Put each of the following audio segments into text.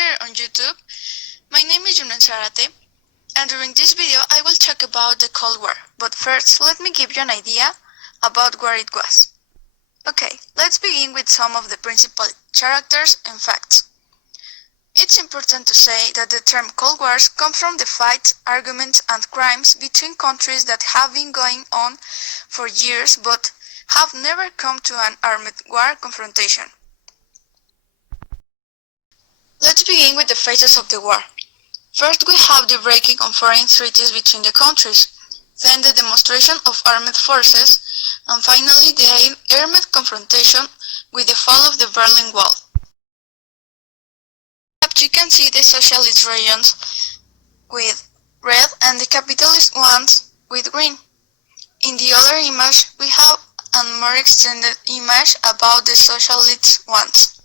here on YouTube. My name is Julian Sarate, and during this video I will talk about the Cold War. But first, let me give you an idea about where it was. Okay, let's begin with some of the principal characters and facts. It's important to say that the term Cold Wars comes from the fights, arguments, and crimes between countries that have been going on for years but have never come to an armed war confrontation. Let's begin with the phases of the war. First, we have the breaking of foreign treaties between the countries, then the demonstration of armed forces, and finally the armed confrontation with the fall of the Berlin Wall. You can see the socialist regions with red and the capitalist ones with green. In the other image, we have a more extended image about the socialist ones.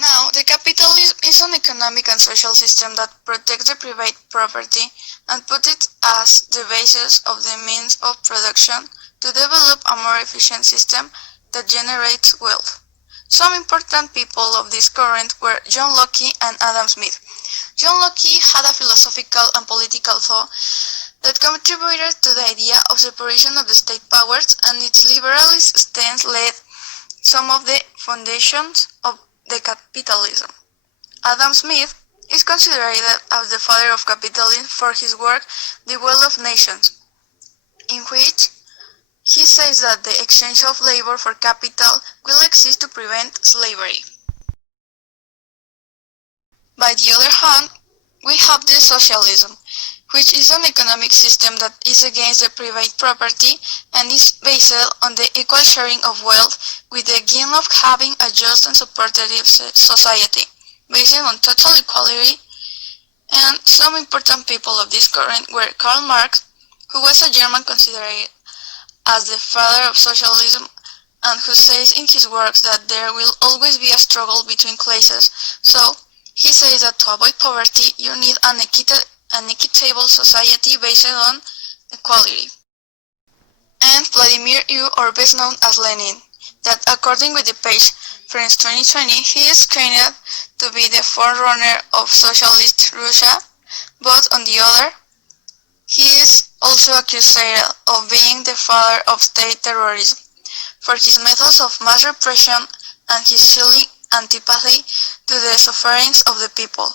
Now, the capitalism is an economic and social system that protects the private property and puts it as the basis of the means of production to develop a more efficient system that generates wealth. Some important people of this current were John Locke and Adam Smith. John Locke had a philosophical and political thought that contributed to the idea of separation of the state powers, and its liberalist stance laid some of the foundations of the capitalism. Adam Smith is considered as the father of capitalism for his work The Wealth of Nations, in which he says that the exchange of labor for capital will exist to prevent slavery. By the other hand, we have the socialism, which is an economic system that is against the private property and is based on the equal sharing of wealth with the aim of having a just and supportive society, based on total equality. And some important people of this current were Karl Marx, who was a German considered as the father of socialism, and who says in his works that there will always be a struggle between classes. So, he says that to avoid poverty, you need an equitable society based on equality. And Vladimir U, or best known as Lenin, that according with the page France 2020, he is claimed to be the forerunner of socialist Russia, but on the other, he is also accused of being the father of state terrorism for his methods of mass repression and his chilling antipathy to the sufferings of the people.